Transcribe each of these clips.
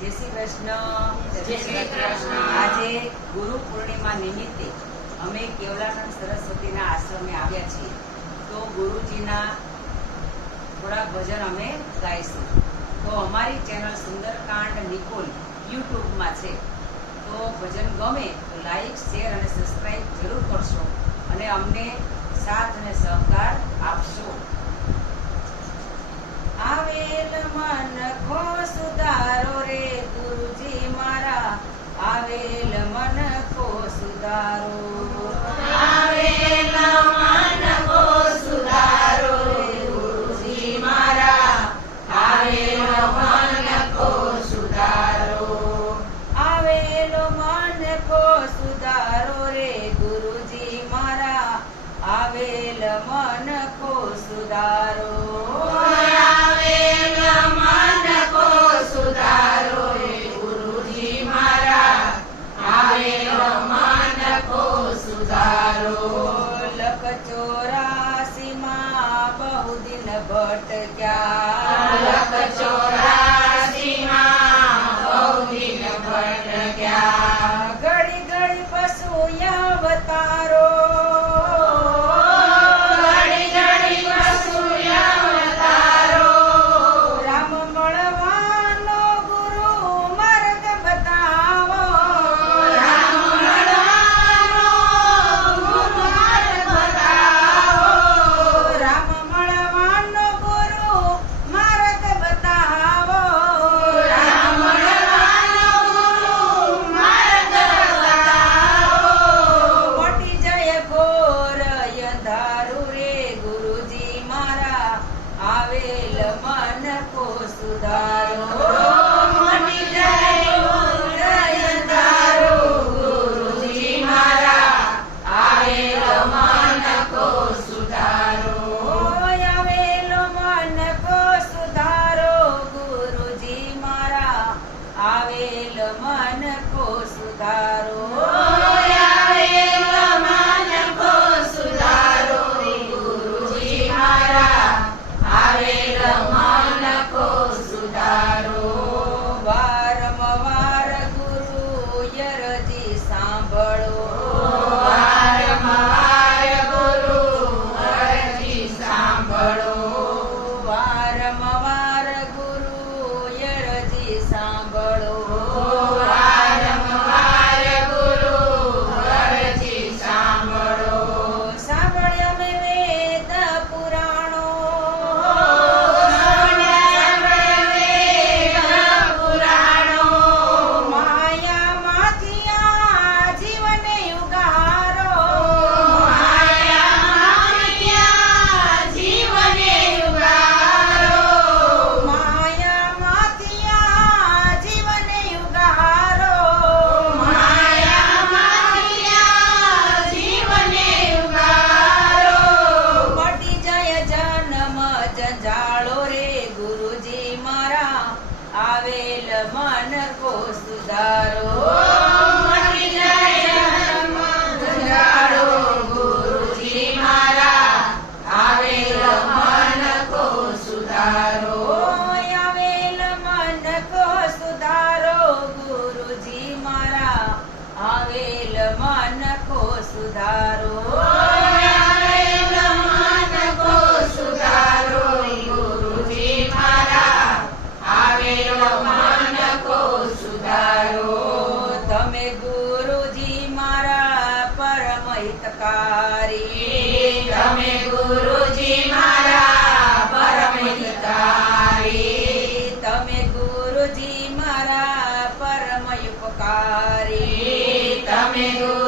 જય શ્રી કૃષ્ણ. જય શ્રી કૃષ્ણ. આજે ગુરુ પૂર્ણિમા નિમિત્તે અમે કેવલાનંદ સરસ્વતીના આશ્રમે આવ્યા છીએ. તો ગુરુજીના થોડાક ભજન અમે ગાઈશું. તો અમારી ચેનલ સુંદરકાંડ નિકોલ યુટ્યુબમાં છે. તો ભજન ગમે તો લાઈક શેર અને સબસ્ક્રાઈબ જરૂર કરશો અને અમને સાથ અને સહકાર આપશો આવેલ મન કો સુધારો રે ગુરુજી મારા આવેલ મન કો સુધારો આવેલ મન કો સુધારો. સુધારો લખ ચોરાસીમાં બહુ દિન ભટક્યા લખ ચોરાસીમાં બહુ દિન ભટક્યા આવેલ મન કો સુધારો. বড় આવેલ મન કો સુધારો. ગુરુજી મારા આવેલ મન કો સુધારો. આવેલ મન કો સુધારો ગુરુજી મારા આવેલ મન કો સુધારો. પરમ તમે ગુરુજી મારા પરમ હિતકારી તમે ગુરુજી મારા પરમ ઉપકારી તમે ગુરુજી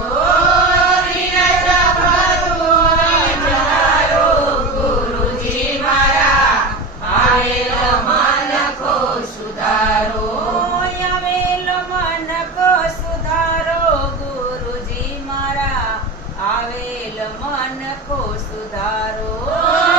આવેલ મન કો સુધારો.